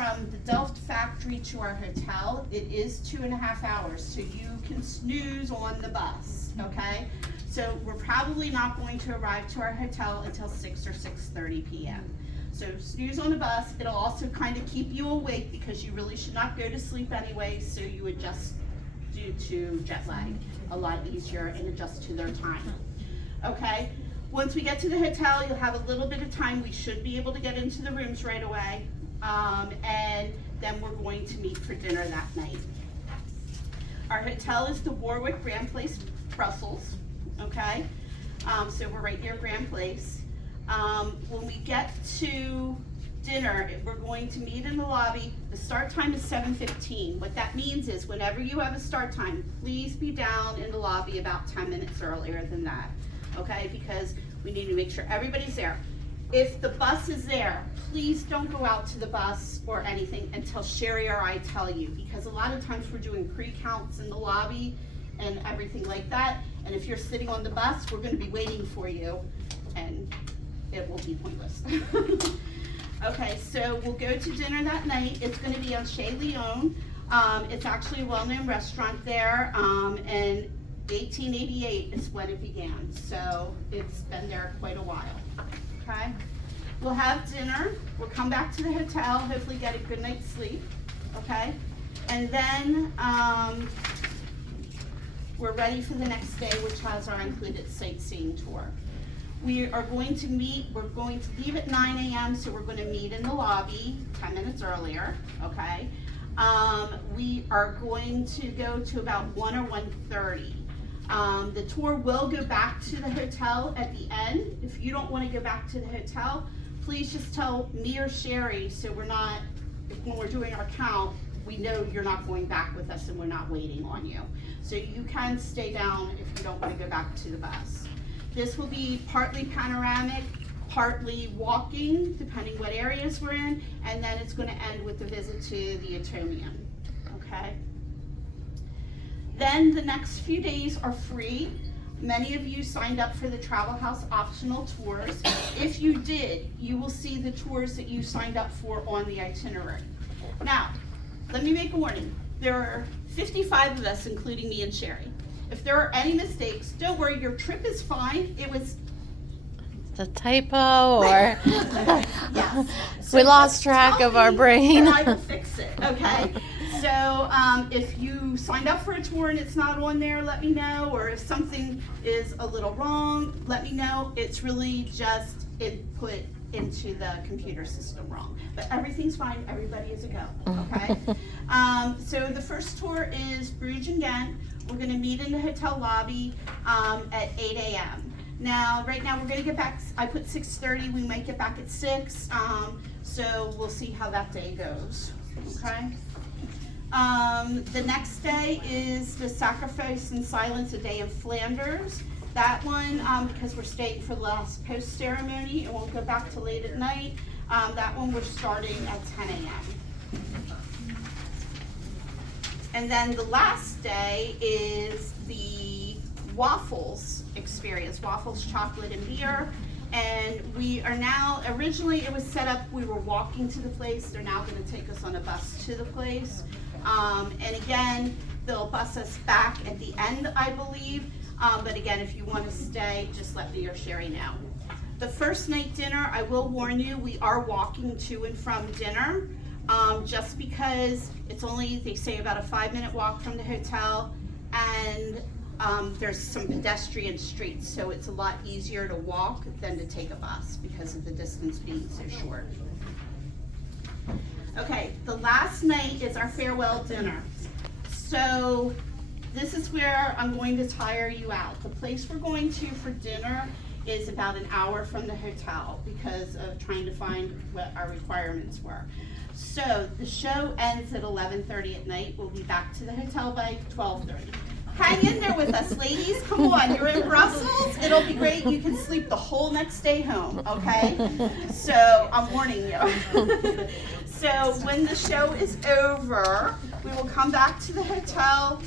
from the Delft factory to our hotel, it is 2.5 hours, so you can snooze on the bus, okay? So we're probably not going to arrive to our hotel until 6 or 6:30 p.m. So snooze on the bus. It'll also kind of keep you awake because you really should not go to sleep anyway, so you adjust due to jet lag a lot easier and adjust to their time, okay? Once we get to the hotel, you'll have a little bit of time. We should be able to get into the rooms right away. And then we're going to meet for dinner that night. Our hotel is the Warwick Grand Place, Brussels, okay? So we're right near Grand Place. When we get to dinner, we're going to meet in the lobby. The start time is 7:15. What that means is whenever you have a start time, please be down in the lobby about 10 minutes earlier than that, okay? Because we need to make sure everybody's there. If the bus is there, please don't go out to the bus or anything until Sherry or I tell you, because a lot of times we're doing pre-counts in the lobby and everything like that. And if you're sitting on the bus, we're going to be waiting for you, and it will be pointless. Okay, so we'll go to dinner that night. It's going to be on Chez Leon. It's actually a well-known restaurant there, and 1888 is when it began, so it's been there quite a while. Okay, we'll have dinner. We'll come back to the hotel, hopefully get a good night's sleep. Okay, and then we're ready for the next day, which has our included sightseeing tour. We are going to meet, we're going to leave at 9 a.m., so we're going to meet in the lobby 10 minutes earlier, okay? We are going to go to about 1 or 1:30. The tour will go back to the hotel at the end. If you don't want to go back to the hotel, please just tell me or Sherry, so we're not, when we're doing our count, we know you're not going back with us and we're not waiting on you. So you can stay down if you don't want to go back to the bus. This will be partly panoramic, partly walking, depending what areas we're in, and then it's going to end with a visit to the Atomium, okay? Then the next few days are free. Many of you signed up for the Travel House optional tours. If you did, you will see the tours that you signed up for on the itinerary. Now, let me make a warning. There are 55 of us, including me and Sherry. If there are any mistakes, don't worry, your trip is fine. It was the typo, or yes. So we lost track of our brain. And I will fix it, okay? So if you signed up for a tour and it's not on there, let me know. Or if something is a little wrong, let me know. It's really just input into the computer system wrong. But everything's fine. Everybody is a go, okay? So the first tour is Bruges and Ghent. We're going to meet in the hotel lobby at 8 a.m. Now, right now we're going to get back, I put 6:30, we might get back at 6, so we'll see how that day goes, okay? The next day is the Sacrifice in Silence, a day in Flanders. That one, because we're staying for the last post ceremony, it won't go back till late at night. That one we're starting at 10 a.m. And then the last day is the waffles experience, waffles, chocolate, and beer. And we are now, originally it was set up, we were walking to the place. They're now going to take us on a bus to the place. And again, they'll bus us back at the end, I believe. But again, if you want to stay, just let me or Sherry know. The first night dinner, I will warn you, we are walking to and from dinner. Just because it's only, they say, about a 5-minute walk from the hotel, and there's some pedestrian streets, so it's a lot easier to walk than to take a bus because of the distance being so short. Okay, the last night is our farewell dinner. So this is where I'm going to tire you out. The place we're going to for dinner is about an hour from the hotel because of trying to find what our requirements were. So the show ends at 11:30 at night. We'll be back to the hotel by 12:30. Hang in there with us, ladies. Come on, you're in Brussels. It'll be great. You can sleep the whole next day home, okay? So I'm warning you. So when the show is over, we will come back to the hotel,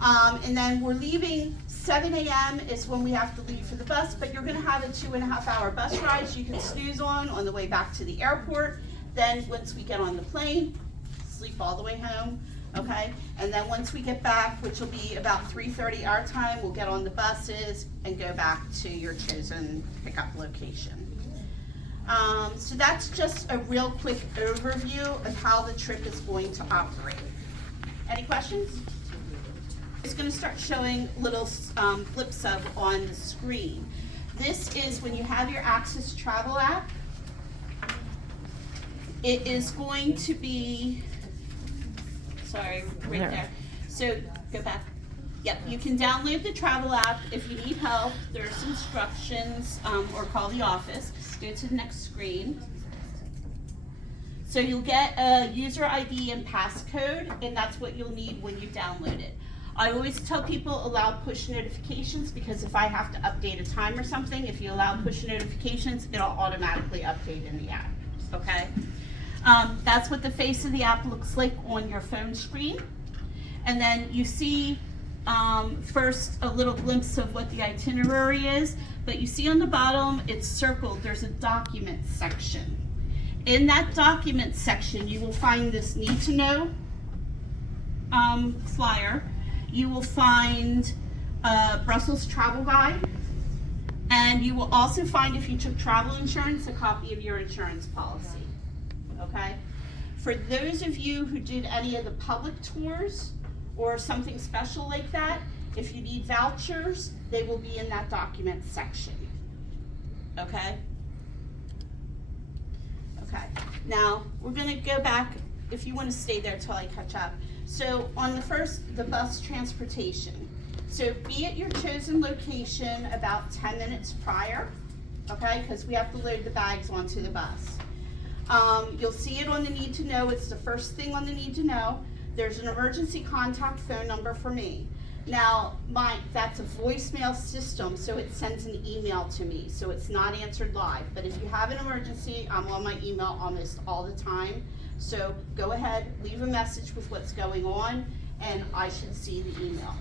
and then we're leaving 7 a.m. is when we have to leave for the bus, but you're going to have a 2.5-hour bus ride so you can snooze on the way back to the airport. Then, once we get on the plane, sleep all the way home, okay? And then once we get back, which will be about 3:30 our time, we'll get on the buses and go back to your chosen pickup location. So that's just a real quick overview of how the trip is going to operate. Any questions? It's going to start showing little flips of on the screen. This is when you have your Access Travel app. It is going to be, sorry, right there. So go back. Yep, you can download the travel app. If you need help, there's instructions, or call the office. Go to the next screen. So you'll get a user ID and passcode, and that's what you'll need when you download it. I always tell people allow push notifications, because if I have to update a time or something, if you allow push notifications, it'll automatically update in the app, okay? That's what the face of the app looks like on your phone screen. And then you see first a little glimpse of what the itinerary is, but you see on the bottom it's circled, there's a document section. In that document section you will find this need to know flyer. You will find Brussels travel guide, and you will also find, if you took travel insurance, a copy of your insurance policy, okay? For those of you who did any of the public tours or something special like that, if you need vouchers, they will be in that document section, okay? Okay, now we're gonna go back, if you wanna stay there till I catch up. So on the bus transportation. So be at your chosen location about 10 minutes prior, okay? Because we have to load the bags onto the bus. You'll see it on the need to know, it's the first thing on the need to know. There's an emergency contact phone number for me. Now, that's a voicemail system, so it sends an email to me, so it's not answered live. But if you have an emergency, I'm on my email almost all the time. So go ahead, leave a message with what's going on, and I should see the email.